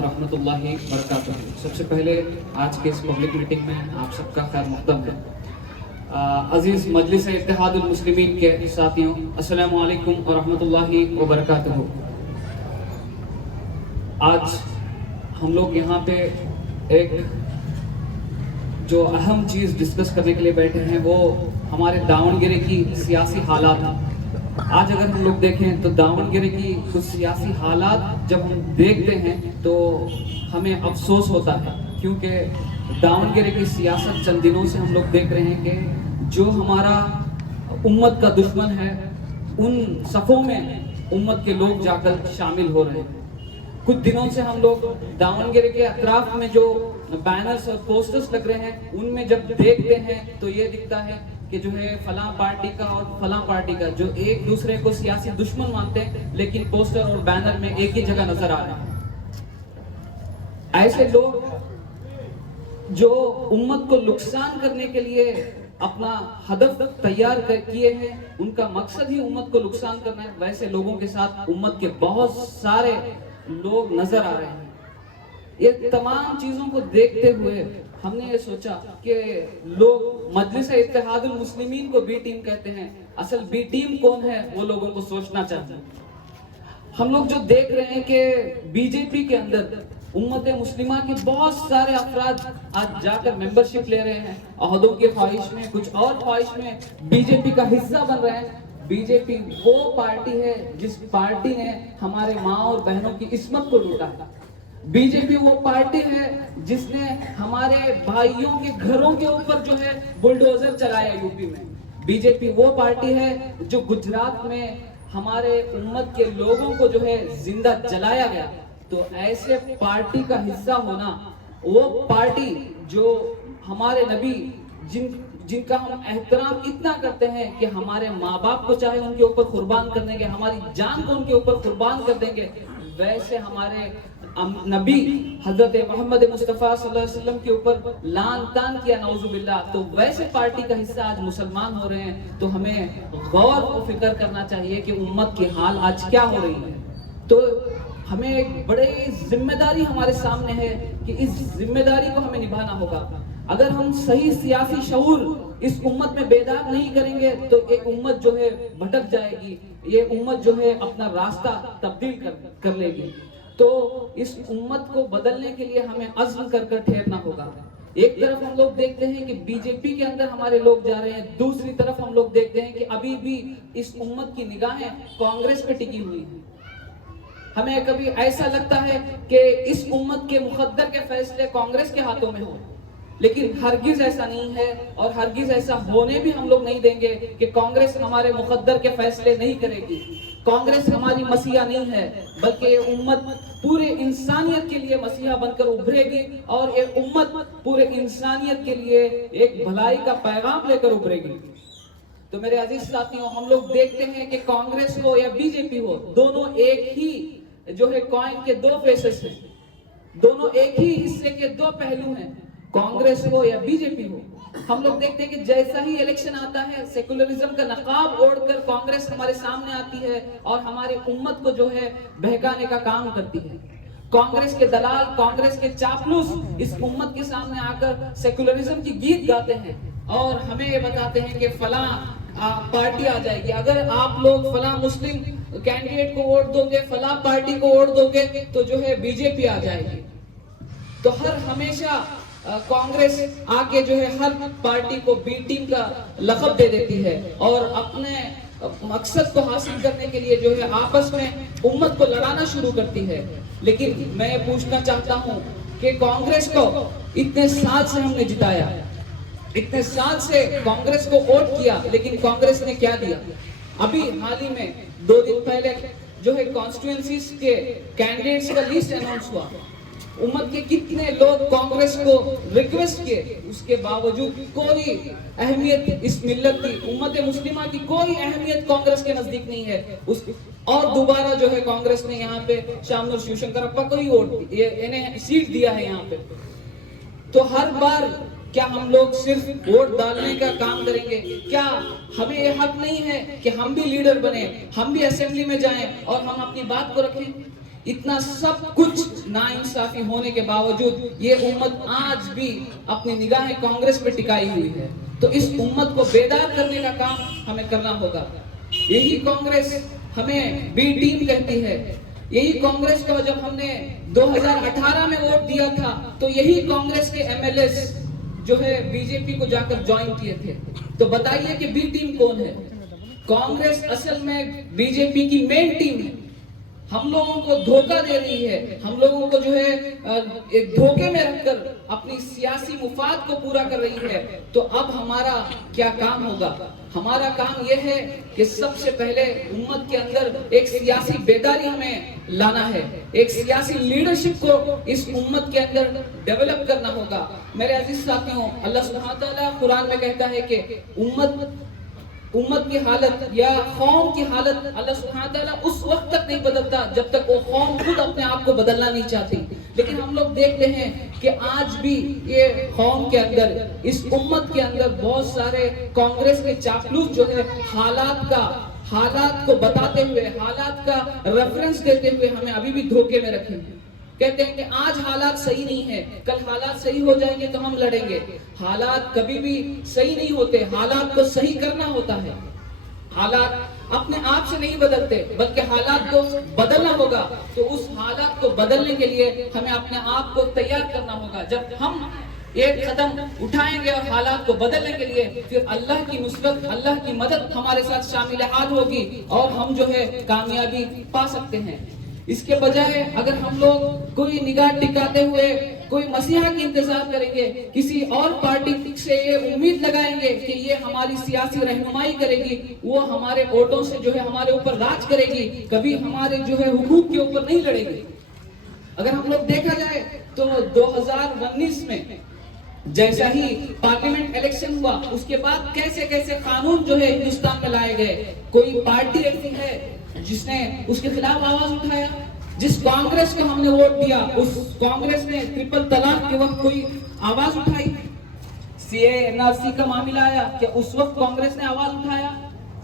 ورحمۃ اللہ وبرکاتہ۔ سب سے پہلے آج کے اس پبلک میٹنگ میں آپ سب کا خیر مقدم ہے۔ عزیز مجلس اتحاد المسلمین کے ساتھیوں، السلام علیکم ورحمۃ اللہ وبرکاتہ۔ آج ہم لوگ یہاں پہ ایک جو اہم چیز ڈسکس کرنے کے لیے بیٹھے ہیں وہ ہمارے داونگیرے کی سیاسی حالات۔ آج اگر ہم لوگ دیکھیں تو داونگیرے کی کچھ سیاسی حالات جب ہم دیکھتے ہیں تو ہمیں افسوس ہوتا ہے، کیونکہ داونگیرے کی سیاست چند دنوں سے ہم لوگ دیکھ رہے ہیں کہ جو ہمارا امت کا دشمن ہے ان صفوں میں امت کے لوگ جا کر شامل ہو رہے ہیں۔ کچھ دنوں سے ہم لوگ داونگیرے کے اطراف میں جو بینرز اور پوسٹرز لگ رہے ہیں ان میں جب دیکھتے ہیں تو یہ دکھتا ہے کہ جو ہے فلاں پارٹی کا اور فلاں پارٹی کا، جو ایک دوسرے کو سیاسی دشمن مانتے ہیں لیکن پوسٹر اور بینر میں ایک ہی جگہ نظر آ رہے ہیں۔ ایسے لوگ جو امت کو نقصان کرنے کے لیے اپنا ہدف تیار کیے ہیں، ان کا مقصد ہی امت کو نقصان کرنا ہے، ویسے لوگوں کے ساتھ امت کے بہت سارے لوگ نظر آ رہے ہیں۔ یہ تمام چیزوں کو دیکھتے ہوئے ہم نے یہ سوچا کہ لوگ مجلس اتحاد المسلمین کو بی ٹیم کہتے ہیں، اصل بی ٹیم کون ہے وہ لوگوں کو سوچنا چاہتے ہیں۔ ہم لوگ جو دیکھ رہے ہیں کہ بی جے پی کے اندر امت مسلمہ کے بہت سارے افراد آج جا کر ممبرشپ لے رہے ہیں، عہدوں کی خواہش میں، کچھ اور خواہش میں بی جے پی کا حصہ بن رہے ہیں۔ بی جے پی وہ پارٹی ہے جس پارٹی نے ہمارے ماں اور بہنوں کی عصمت کو لوٹا ہے۔ بی جے پی وہ پارٹی ہے جس نے ہمارے بھائیوں کے گھروں کے اوپر جو ہے بلڈوزر چلایا یو پی میں۔ بی جے پی وہ پارٹی ہے جو گجرات میں ہمارے امت کے لوگوں کو جو ہے زندہ جلایا گیا۔ تو ایسے پارٹی کا حصہ ہونا، وہ پارٹی جو ہمارے نبی جن کا ہم احترام اتنا کرتے ہیں کہ ہمارے ماں باپ کو چاہے ان کے اوپر قربان کر دیں گے، ہماری جان کو ان کے اوپر قربان کر دیں گے، ویسے ہمارے نبی حضرت محمد مصطفیٰ صلی اللہ علیہ وسلم کے اوپر لعن طعن کیا، نعوذ باللہ، تو ویسے پارٹی کا حصہ آج مسلمان ہو رہے ہیں۔ تو ہمیں غور و فکر کرنا چاہیے کہ امت کی حال آج کیا ہو رہی ہے۔ تو ہمیں ایک بڑی ذمہ داری ہمارے سامنے ہے کہ اس ذمہ داری کو ہمیں نبھانا ہوگا۔ اگر ہم صحیح سیاسی شعور اس امت میں بیدار نہیں کریں گے تو ایک امت جو ہے بھٹک جائے گی، یہ امت جو ہے اپنا راستہ تبدیل کر لے گی۔ تو اس امت کو بدلنے کے لیے ہمیں عزم کر ٹھہرنا ہوگا۔ ایک طرف ہم لوگ دیکھتے ہیں کہ بی جے پی کے اندر ہمارے لوگ جا رہے ہیں، دوسری طرف ہم لوگ دیکھتے ہیں کہ ابھی بھی اس امت کی نگاہیں کانگریس پہ ٹکی ہوئی ہیں۔ ہمیں کبھی ایسا لگتا ہے کہ اس امت کے مقدر کے فیصلے کانگریس کے ہاتھوں میں ہوں، لیکن ہرگز ایسا نہیں ہے اور ہرگز ایسا ہونے بھی ہم لوگ نہیں دیں گے کہ کانگریس ہمارے مقدر کے فیصلے نہیں کرے گی۔ کانگریس ہماری مسیحا نہیں ہے، بلکہ یہ امت پورے انسانیت کے لیے مسیحا بن کر ابھرے گی، اور یہ امت پورے انسانیت کے لیے ایک بھلائی کا پیغام لے کر ابھرے گی۔ تو میرے عزیز ساتھیوں، ہم لوگ دیکھتے ہیں کہ کانگریس ہو یا بی جے پی ہو، دونوں ایک ہی جو ہے کوائن کے دو فیسز ہیں، دونوں ایک ہی حصے کے دو پہلو ہیں، کانگریس ہو یا بی جے پی ہو۔ ہم لوگ دیکھتے ہیں کہ جیسا ہی الیکشن آتا ہے، سیکولرزم کا نقاب اوڑھ کر کانگریس ہمارے سامنے آتی ہے اور ہماری امت کو جو ہے بہکانے کا کام کرتی ہے۔ کانگریس کے دلال، کانگریس کے چاپلوس اس امت کے سامنے آ کر سیکولرزم کی گیت گاتے ہیں اور ہمیں یہ بتاتے ہیں کہ فلاں پارٹی آ جائے گی، اگر آپ لوگ فلاں مسلم کینڈیڈیٹ کو ووٹ دو گے، فلاں پارٹی کو ووٹ دو گے تو جو ہے بی جے پی آ جائے گی۔ تو ہمیشہ کانگریس آگے جو ہے ہر پارٹی کو بی ٹیم کا لقب دے دیتی ہے اور اپنے مقصد کو حاصل کرنے کے لیے جو ہے آپس میں امت کو لڑانا شروع کرتی ہے۔ لیکن میں یہ پوچھنا چاہتا ہوں کہ کانگریس کو اتنے سال سے ہم نے جتایا، اتنے سال سے کانگریس کو ووٹ کیا، لیکن کانگریس نے کیا دیا؟ ابھی حال ہی میں 2 دن پہلے جو ہے کانسٹیٹوئنسیز کے کینڈیڈیٹس کا لسٹ اناؤنس ہوا۔ امت کے کتنے لوگ کانگریس کو ریکویسٹ کیے، اس کے باوجود کوئی اہمیت اس ملت کی، امت مسلمہ کی کوئی اہمیت کانگریس کے نزدیک نہیں ہے۔ اور دوبارہ جو ہے کانگریس نے یہاں پہ شامنور شیو شنکرپا کو ہی انہیں سیٹ دیا ہے یہاں پہ۔ تو ہر بار کیا ہم لوگ صرف ووٹ ڈالنے کا کام کریں گے؟ کیا ہمیں یہ حق نہیں ہے کہ ہم بھی لیڈر بنیں، ہم بھی اسمبلی میں جائیں اور ہم اپنی بات کو رکھیں؟ اتنا سب کچھ ناانصافی ہونے کے باوجود یہ امت آج بھی اپنی نگاہیں کانگریس پہ ٹکائی ہوئی ہے. تو اس امت کو بیدار کرنے کا کام ہمیں کرنا ہوگا. یہی کانگریس ہمیں بی ٹیم کہتی ہے. یہی کانگریس کو جب ہم نے 2018 میں ووٹ دیا تھا تو یہی کانگریس کے ایم ایل ایز جو ہے بی جے پی کو جا کر جوائن کیے تھے. تو بتائیے کہ بی ٹیم کون ہے؟ کانگریس اصل میں بی جے پی کی مین ٹیم ہے. ہم لوگوں کو دھوکہ دے رہی ہے. ہم لوگوں کو جو ہے ایک دھوکے میں رکھ کر اپنی سیاسی مفاد کو پورا کر رہی ہے. تو اب ہمارا کیا کام ہوگا؟ ہمارا کام یہ ہے کہ سب سے پہلے امت کے اندر ایک سیاسی بیداری ہمیں لانا ہے. ایک سیاسی لیڈرشپ کو اس امت کے اندر ڈیولپ کرنا ہوگا. میرے عزیز ساتھیوں، اللہ سبحانہ تعالیٰ قرآن میں کہتا ہے کہ امت کی حالت یا قوم کی حالت اللہ سبحانہ تعالیٰ اس وقت تک نہیں بدلتا جب تک وہ قوم خود اپنے آپ کو بدلنا نہیں چاہتی. لیکن ہم لوگ دیکھتے ہیں کہ آج بھی یہ قوم کے اندر، اس امت کے اندر بہت سارے کانگریس کے چاپلوس جو ہے حالات کو بتاتے ہوئے، حالات کا ریفرنس دیتے ہوئے ہمیں ابھی بھی دھوکے میں رکھے ہیں. کہتے ہیں کہ آج حالات صحیح نہیں ہے، کل حالات صحیح ہو جائیں گے تو ہم لڑیں گے. حالات کبھی بھی صحیح نہیں ہوتے. حالات کو صحیح کرنا ہوتا ہے. حالات اپنے آپ سے نہیں بدلتے بلکہ حالات کو بدلنا ہوگا. تو اس حالات کو بدلنے کے لیے ہمیں اپنے آپ کو تیار کرنا ہوگا. جب ہم ایک قدم اٹھائیں گے اور حالات کو بدلنے کے لیے، پھر اللہ کی نصرت، اللہ کی مدد ہمارے ساتھ شامل حال ہوگی اور ہم جو ہے کامیابی پا سکتے ہیں. اس کے بجائے اگر ہم لوگ کوئی نگاہ ٹکاتے ہوئے کوئی مسیحا کی انتظار کریں گے، کسی اور پارٹی سے یہ امید لگائیں گے کہ یہ ہماری سیاسی رہنمائی کرے گی، وہ ہمارے ووٹوں سے جو ہے ہمارے اوپر راج کرے گی، کبھی ہمارے جو ہے حقوق کے اوپر نہیں لڑے گی. اگر ہم لوگ دیکھا جائے تو 2019 میں جیسا ہی پارلیمنٹ الیکشن ہوا، اس کے بعد کیسے کیسے قانون جو ہے ہندوستان میں لائے گئے. کوئی پارٹی ایسی ہے جس نے اس کے خلاف آواز اٹھایا؟ جس کانگریس کو ہم نے ووٹ دیا اس کانگریس نے ٹرپل طلاق کے وقت کوئی آواز اٹھائی؟ سی اے این آر سی کا معاملہ آیا کہ اس وقت کانگریس نے آواز اٹھایا؟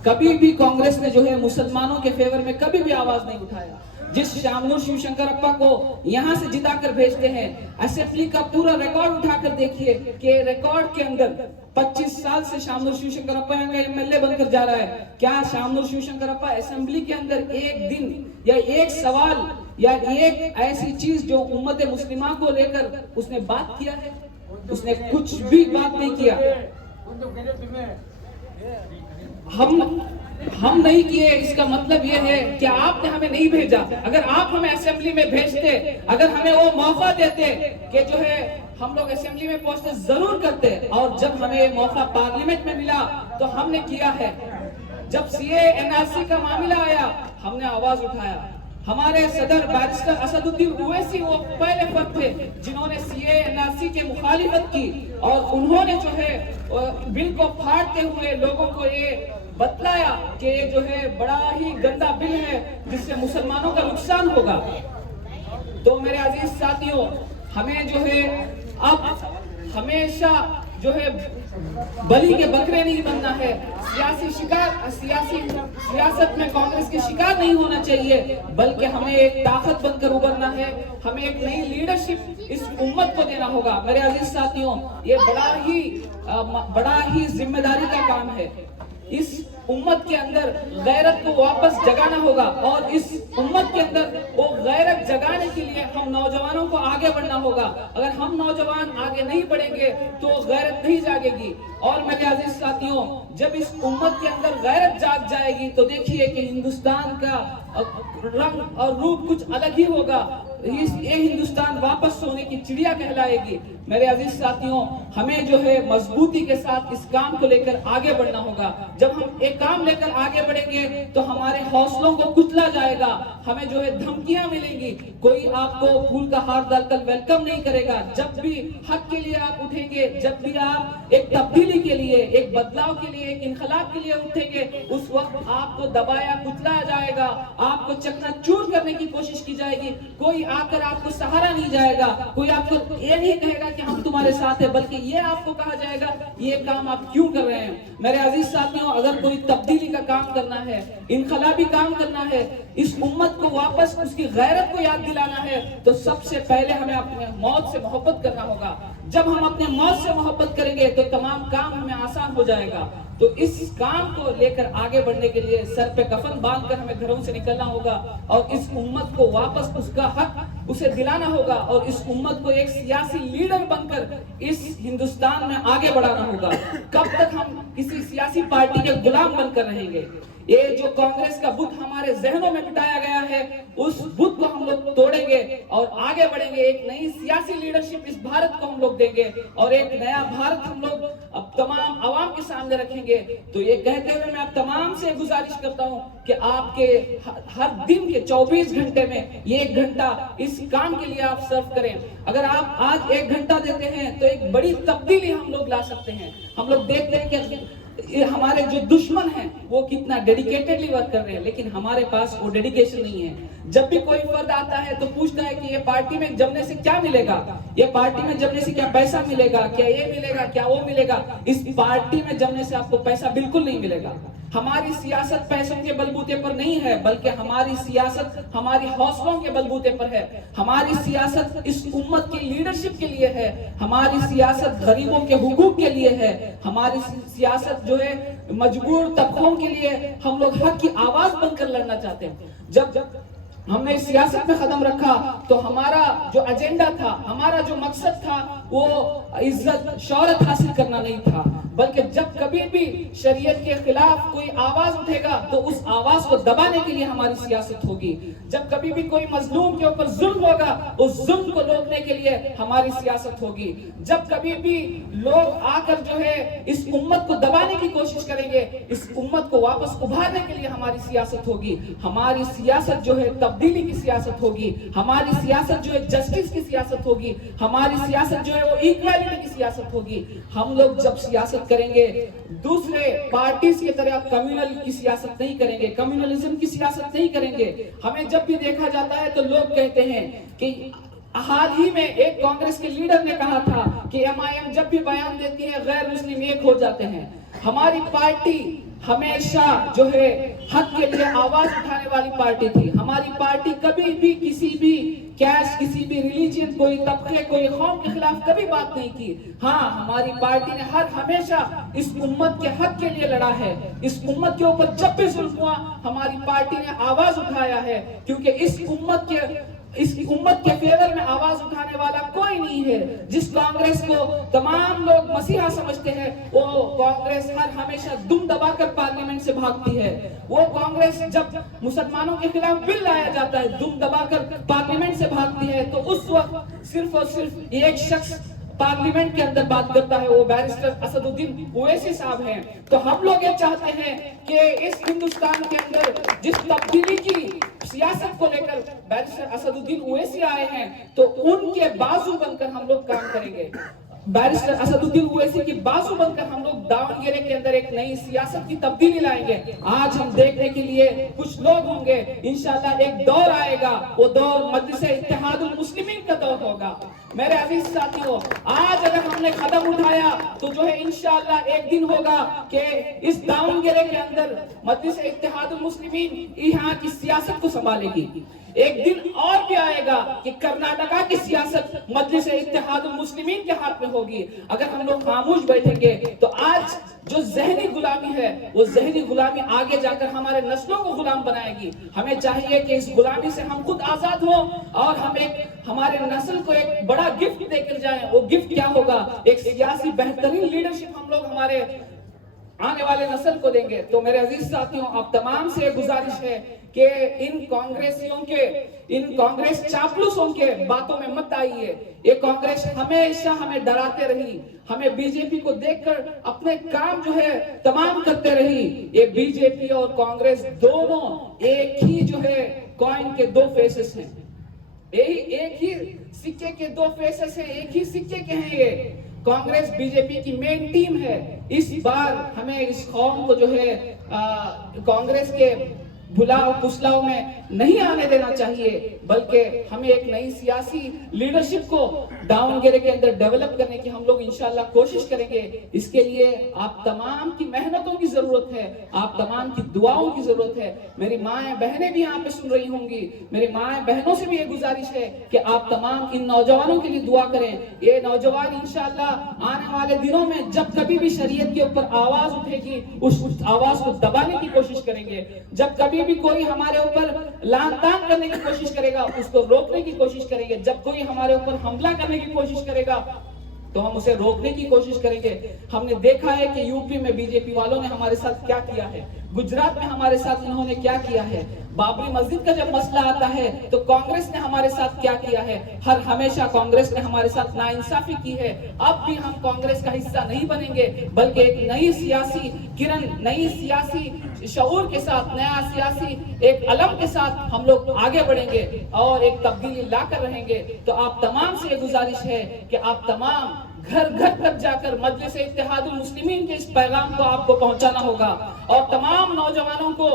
کبھی بھی کانگریس نے جو ہے مسلمانوں کے فیور میں کبھی بھی آواز نہیں اٹھایا. جس شامنور شیو شنکر اپا کو یہاں سے جتا کر بھیجتے ہیں، اسمبلی کا پورا ریکارڈ اٹھا کر دیکھیے کہ ریکارڈ کے اندر 25 سال سے شامنور شیو شنکر اپا یہاں کا ایم ایل اے بن کر جا رہا ہے. کیا شامنور شیو شنکر اپا اسمبلی کے اندر ایک دن یا ایک سوال یا ایک ایسی چیز جو امت مسلمہ کو لے کر اس نے بات کیا ہے؟ اس نے کچھ بھی بات نہیں کیا. ہم نہیں کیے، اس کا مطلب یہ ہے کہ آپ نے ہمیں نہیں بھیجا. اگر آپ ہمیں اسمبلی میں بھیجتے، اگر ہمیں وہ موقع دیتے کہ جو ہے ہم لوگ اسمبلی میں پہنچتے، ضرور کرتے. اور جب ہمیں موقع پارلیمنٹ میں ملا تو ہم نے کیا ہے. جب سی اے این آر سی کا معاملہ آیا ہم نے آواز اٹھایا. ہمارے صدر بیرسٹر اسد الدین اویسی وہ پہلے فرد تھے جنہوں نے سی اے این آر سی کے مخالفت کی اور انہوں نے جو ہے بل کو پھاڑتے ہوئے لوگوں کو یہ بتلایا کہ یہ جو ہے بڑا ہی گندا بل ہے جس سے مسلمانوں کا نقصان ہوگا. تو میرے عزیز ساتھیوں، ہمیں جو ہے اب ہمیشہ جو ہے بلی کے بکرے نہیں بننا ہے. سیاست میں کانگریس کے شکار نہیں ہونا چاہیے، بلکہ ہمیں ایک طاقت بن کر ابھرنا ہے. ہمیں ایک نئی لیڈرشپ اس امت کو دینا ہوگا. میرے عزیز ساتھیوں، یہ بڑا ہی ذمہ داری کا کام ہے. اس امت کے اندر غیرت کو واپس جگانا ہوگا اور اس امت کے اندر وہ غیرت جگانے کے لیے ہم نوجوانوں کو آگے بڑھنا ہوگا. اگر ہم نوجوان آگے نہیں بڑھیں گے تو غیرت نہیں جاگے گی. اور میرے عزیز ساتھیوں، جب اس امت کے اندر غیرت جاگ جائے گی تو دیکھیے کہ ہندوستان کا رنگ اور روپ کچھ الگ ہی ہوگا. یہ ہندوستان واپس سونے کی چڑیا کہلائے گی. میرے عزیز ساتھیوں، ہمیں جو ہے مضبوطی کے ساتھ اس کام کو لے کر آگے بڑھنا ہوگا. جب ہم ایک کام لے کر آگے بڑھیں گے تو ہمارے حوصلوں کو کچلا جائے گا. ہمیں جو ہے دھمکیاں ملیں گی. کوئی آپ کو پھول کا ہار ڈال کر ویلکم نہیں کرے گا. جب بھی حق کے لیے آپ اٹھیں گے، جب بھی آپ ایک تبدیلی کے لیے، ایک بدلاؤ کے لیے، ایک انقلاب کے لیے اٹھیں گے، اس وقت آپ کو دبایا کچلایا جائے گا. آپ کو چکنا چور کرنے کی کوشش کی جائے گی. کوئی آ کر آپ کو سہارا نہیں جائے گا, کوئی آپ کو یہ نہیں کہے گا کہ ہم تمہارے ساتھ ہیں, بلکہ یہ آپ کو کہا جائے گا یہ کام آپ کیوں کر رہے ہیں. میرے عزیز ساتھیوں, اگر کوئی تبدیلی کا کام کرنا ہے, انقلابی کام کرنا ہے, اس امت کو واپس اس کی غیرت کو یاد دلانا ہے, تو سب سے پہلے ہمیں اپنے موت سے محبت کرنا ہوگا. جب ہم اپنے موت سے محبت کریں گے تو تمام کام ہمیں آسان ہو جائے گا. تو اس کام کو لے کر آگے بڑھنے کے لیے سر پہ کفن باندھ کر ہمیں گھروں سے نکلنا ہوگا, اور اس امت کو واپس اس کا حق اسے دلانا ہوگا, اور اس امت کو ایک سیاسی لیڈر بن کر اس ہندوستان میں آگے بڑھانا ہوگا. کب تک ہم کسی سیاسی پارٹی کے غلام بن کر رہیں گے؟ یہ جو کانگریس کا بت ہمارے ذہنوں میں بٹھایا گیا ہے, اس بت کو ہم لوگ توڑیں گے اور آگے بڑھیں گے. ایک نئی سیاسی لیڈرشپ اس بھارت کو ہم لوگ دیں گے, اور ایک نیا بھارت ہم لوگ اب تمام عوام کے سامنے رکھیں گے. تو یہ کہتے ہوئے میں آپ تمام سے گزارش کرتا ہوں کہ آپ کے ہر دن کے 24 گھنٹے میں یہ 1 گھنٹہ اس کام کے لیے آپ صرف کریں. اگر آپ آج 1 گھنٹہ دیتے ہیں تو ایک بڑی تبدیلی ہم لوگ لا سکتے ہیں. ہم لوگ دیکھتے ہیں کہ یہ ہمارے جو دشمن ہیں وہ کتنا ڈیڈیکیٹڈلی ورک کر رہے ہیں, لیکن ہمارے پاس وہ ڈیڈیکیشن نہیں ہے. جب بھی کوئی فرد آتا ہے تو پوچھتا ہے کہ یہ پارٹی میں جمنے سے کیا ملے گا, یہ پارٹی میں جمنے سے کیا پیسہ ملے گا, کیا یہ ملے گا, کیا وہ ملے گا. اس پارٹی میں جمنے سے آپ کو پیسہ بالکل نہیں ملے گا. ہماری سیاست پیسوں کے بلبوتے پر نہیں ہے, بلکہ ہماری سیاست ہماری حوصلوں کے بلبوتے پر ہے. ہماری سیاست اس امت کی لیڈرشپ کے لیے ہے, ہماری سیاست غریبوں کے حقوق کے لیے ہے, ہماری سیاست جو ہے مجبور طبقوں کے لیے. ہم لوگ حق کی آواز بن کر لڑنا چاہتے ہیں. جب ہم نے سیاست میں قدم رکھا تو ہمارا جو ایجنڈا تھا, ہمارا جو مقصد تھا, وہ عزت شہرت حاصل کرنا نہیں تھا, بلکہ جب کبھی بھی شریعت کے خلاف کوئی آواز اٹھے گا تو اس آواز کو دبانے کے لیے ہماری سیاست ہوگی. جب کبھی بھی کوئی مظلوم کے اوپر ظلم ہوگا, اس ظلم کو روکنے کے لیے ہماری سیاست ہوگی. جب کبھی بھی لوگ آ کر جو ہے اس امت کو دبانے کی کوشش کریں گے, اس امت کو واپس ابھارنے کے لیے ہماری سیاست ہوگی. ہماری سیاست جو ہے تبدیلی کی سیاست ہوگی, ہماری سیاست جو ہے جسٹس کی سیاست ہوگی, ہماری سیاست جو ہے وہ ایکوالٹی کی سیاست ہوگی. ہم لوگ جب سیاست کریں گے دوسرے پارٹیز کی طرح کمیونل کی سیاست نہیں کریں گے, کمیونلزم کی سیاست نہیں کریں گے. ہمیں جب بھی دیکھا جاتا ہے تو لوگ کہتے ہیں کہ حال ہی میں ایک کانگریس کے لیڈر نے کہا تھا کہ MIM جب بھی بیان دیتی ہے غیر مسلم ایک ہو جاتے ہیں. ہماری پارٹی ہمیشہ جو ہے حق کے لیے آواز اٹھانے والی پارٹی تھی. ہماری پارٹی کبھی بھی کسی بھی کیسٹ, کسی بھی ریلیجن, کوئی طبقے, کوئی قوم کے خلاف کبھی بات نہیں کی. ہاں, ہماری پارٹی نے ہمیشہ اس امت کے حق کے لیے لڑا ہے. اس امت کے اوپر جب بھی ظلم ہوا ہماری پارٹی نے آواز اٹھایا ہے, کیونکہ اس امت کے فیور میں آواز اٹھانے والا کوئی نہیں ہے. جس کانگریس کو تمام لوگ مسیحا سمجھتے ہیں, وہ کانگریس ہمیشہ دم دبا کر پارلیمنٹ سے بھاگتی ہے. وہ کانگریس جب مسلمانوں کے خلاف بل لایا جاتا ہے دم دبا کر پارلیمنٹ سے بھاگتی ہے. تو اس وقت صرف اور صرف ایک شخص پارلیمنٹ کے اندر بات کرتا ہے, وہ بیرسٹر اسد الدین اویسی صاحب ہیں. تو ہم لوگ یہ چاہتے ہیں کہ اس ہندوستان کے اندر جس تبدیلی کی سیاست کو لے کر بیرسٹر اسد الدین اویسی آئے ہیں, تو ان کے بازو بن کر ہم لوگ کام کریں گے. بیرسٹر اسد الدین اویسی کی بازو بن کر ہم لوگ داونگیرے کے اندر ایک نئی سیاست کی تبدیلی لائیں گے. آج ہم دیکھنے کے لیے کچھ لوگ ہوں گے, انشاءاللہ ایک دور آئے گا, وہ دور مجلس اتحاد المسلمین کا دور ہوگا. میرے عزیز ساتھیوں, آج اگر ہم نے قدم اٹھایا تو جو ہے انشاءاللہ ایک دن ہوگا کہ اس داونگیرے کے اندر مجلس اتحاد المسلمین یہاں کی سیاست کو سنبھالے گی. ایک دن اور بھی آئے گا کہ کرناٹکا کی سیاست مجلس اتحاد المسلمین کے ہاتھ میں ہوگی. اگر ہم لوگ خاموش بیٹھیں گے تو آج جو ذہنی غلامی ہے, وہ ذہنی غلامی آگے جا کر ہمارے نسلوں کو غلام بنائے گی. ہمیں چاہیے کہ اس غلامی سے ہم خود آزاد ہوں, اور ہم ہمارے نسل کو ایک بڑا گفٹ دے کر جائیں. وہ گفٹ کیا ہوگا؟ ایک سیاسی بہترین لیڈرشپ ہم لوگ ہمارے آنے والے نسل کو دیں گے. تو میرے عزیز ساتھیوں, آپ تمام سے گزارش ہے کہ ان کانگریس چاپلوسوں کے باتوں میں مت آئیے. یہ کانگریس ہمیشہ ہمیں ڈراتے رہی, ہمیں بی جے پی کو دیکھ کر اپنے کام جو ہے تمام کرتے رہی. یہ بی جے پی اور کانگریس دونوں ایک ہی جو ہے کوائن کے 2 فیسز ہیں, ایک ہی سکے کے 2 فیسز ہیں, ایک ہی سکے کے ہیں. یہ کانگریس بی جے پی کی مین ٹیم ہے. اس بار ہمیں اس قوم کو جو ہے کانگریس کے بھلاؤ پسلاؤ میں نہیں آنے دینا چاہیے. بلکہ ہمیں ایک نئی سیاسی لیڈرشپ کو ڈاؤن گیرے کے اندر ڈیولپ کرنے کی ہم لوگ انشاءاللہ کوشش کریں گے. اس کے لیے آپ تمام کی محنتوں کی ضرورت ہے, آپ تمام کی دعاؤں کی ضرورت ہے. میری مائیں بہنیں بھی یہاں پہ سن رہی ہوں گی, میری مائیں بہنوں سے بھی یہ گزارش ہے کہ آپ تمام ان نوجوانوں کے لیے دعا کریں. یہ نوجوان انشاءاللہ آنے والے دنوں میں جب کبھی بھی شریعت کے اوپر آواز اٹھے گی, اس آواز کو دبانے کی کوشش کریں گے. جب کبھی بھی کوئی ہمارے اوپر لعن طعن کرنے کی کوشش کرے گا, اس کو روکنے کی کوشش کریں گے. جب کوئی ہمارے اوپر حملہ کرنے کی کوشش کرے گا تو ہم اسے روکنے کی کوشش کریں گے. ہم نے دیکھا ہے کہ یوپی میں بی جے پی والوں نے ہمارے ساتھ کیا کیا ہے, گجرات میں ہمارے ساتھ انہوں نے کیا کیا ہے, بابری مسجد کا جب مسئلہ آتا ہے تو کانگریس نے ہمارے ساتھ کیا کیا ہے. ہمیشہ کانگریس نے ہمارے ساتھ ناانصافی کی ہے. اب بھی ہم کانگریس کا حصہ نہیں بنیں گے, بلکہ ایک نئی سیاسی کرن, نئی سیاسی شعور کے ساتھ, نیا سیاسی ایک علم کے ساتھ ہم لوگ آگے بڑھیں گے اور ایک تبدیلی لا کر رہیں گے. تو آپ تمام سے یہ گزارش ہے کہ آپ تمام گھر گھر تک جا کر مجلس اتحاد المسلمین کے اس پیغام کو آپ کو پہنچانا ہوگا, اور تمام نوجوانوں کو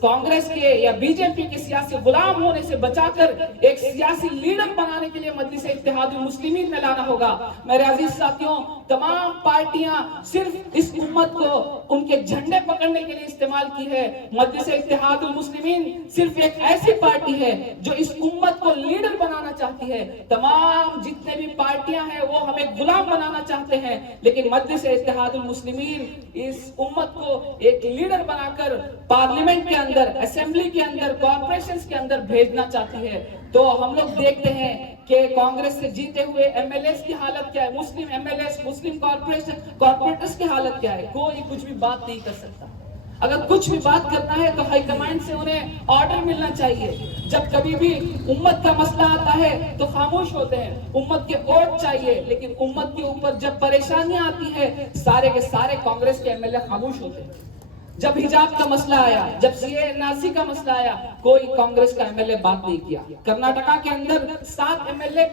کانگریس کے یا بی جے پی کے سیاسی غلام ہونے سے بچا کر ایک سیاسی لیڈر بنانے کے لیے مجلس اتحاد المسلمین میں لانا ہوگا. میرے عزیز ساتھیوں, تمام پارٹیاں صرف اس امت کو ان کے جھنڈے پکڑنے کے لیے استعمال کی ہے. مجلس اتحاد المسلمین صرف ایک ایسی پارٹی ہے جو اس امت کو لیڈر بنانا چاہتی ہے. تمام جتنے بھی پارٹیاں ہیں وہ ہمیں غلام بنانا چاہتے ہیں, لیکن مجلس اتحاد المسلمین اس امت کو ایک لیڈر بنا کر پارلیمنٹ کے اندر, اسمبلی کے اندر, کارپوریشنز کے اندر بھیجنا چاہتی ہے. تو ہم لوگ دیکھتے ہیں کہ کانگریس سے جیتے ہوئے ایم ایل ایز کی حالت کیا ہے, مسلم ایم ایل ایز, مسلم کارپوریٹرز کی حالت کیا ہے. کوئی کچھ بھی بات نہیں کر سکتا. اگر کچھ بھی بات کرنا ہے تو ہائی کمانڈ سے انہیں آرڈر ملنا چاہیے. جب کبھی بھی امت کا مسئلہ آتا ہے تو خاموش ہوتے ہیں, امت کے ووٹ چاہیے, لیکن امت کے اوپر جب پریشانیاں آتی ہیں سارے کے سارے کانگریس کے ایم ایل اے خاموش ہوتے ہیں. جب حجاب کا مسئلہ آیا, جب سی اے این آر سی کا مسئلہ آیا, کوئی کانگریس کا ایم ایل اے بات نہیں کیا. کرناٹکا کے اندر 7 ایم ایل اے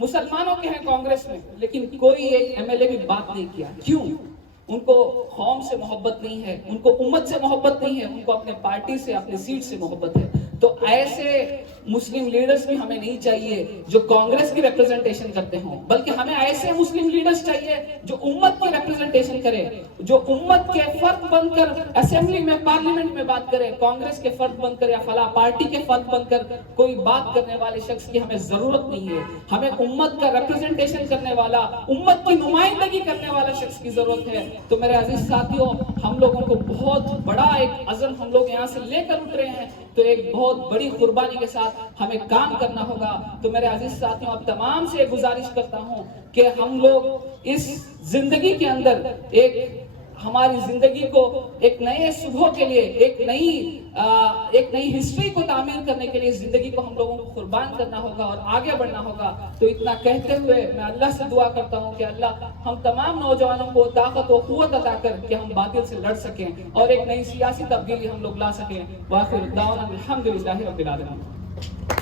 مسلمانوں کے ہیں کانگریس میں, لیکن کوئی ایک ایم ایل اے بھی بات نہیں کیا. کیوں؟ ان کو قوم سے محبت نہیں ہے, ان کو امت سے محبت نہیں ہے, ان کو اپنے پارٹی سے, اپنے سیٹ سے محبت ہے. تو ایسے مسلم لیڈرز بھی ہمیں نہیں چاہیے جو کانگریس کی ریپرزنٹیشن کرتے ہوں, بلکہ ہمیں ایسے مسلم لیڈرز چاہیے جو امت کی ریپرزنٹیشن کرے, جو امت کے فرد بن کر اسمبلی میں, پارلیمنٹ میں بات کرے. کانگریس کے فرد بن کر یا فلاں پارٹی کے فرد بن کر کوئی بات کرنے والے شخص کی ہمیں ضرورت نہیں ہے. ہمیں امت کا ریپرزنٹیشن کرنے والا, امت کی نمائندگی کرنے والا شخص کی ضرورت ہے. تو میرے عزیز ساتھیوں, ہم لوگوں کو بہت بڑا ایک عزم ہم لوگ یہاں سے لے کر اٹھ رہے ہیں, تو ایک بہت بڑی قربانی کے ساتھ ہمیں کام کرنا ہوگا. تو میرے عزیز ساتھیوں, اب تمام سے گزارش کرتا ہوں کہ ہم لوگ اس زندگی کے اندر ہماری زندگی کو ایک نئے صبح کے لیے, ایک نئی ہسٹری کو تعمیر کرنے کے لیے زندگی کو ہم لوگوں کو قربان کرنا ہوگا اور آگے بڑھنا ہوگا. تو اتنا کہتے ہوئے میں اللہ سے دعا کرتا ہوں کہ اللہ ہم تمام نوجوانوں کو طاقت و قوت عطا کر کہ ہم باطل سے لڑ سکیں اور ایک نئی سیاسی تبدیلی ہم لوگ لا سکیں. وآخر دعوانا الحمدللہ رب العالمین.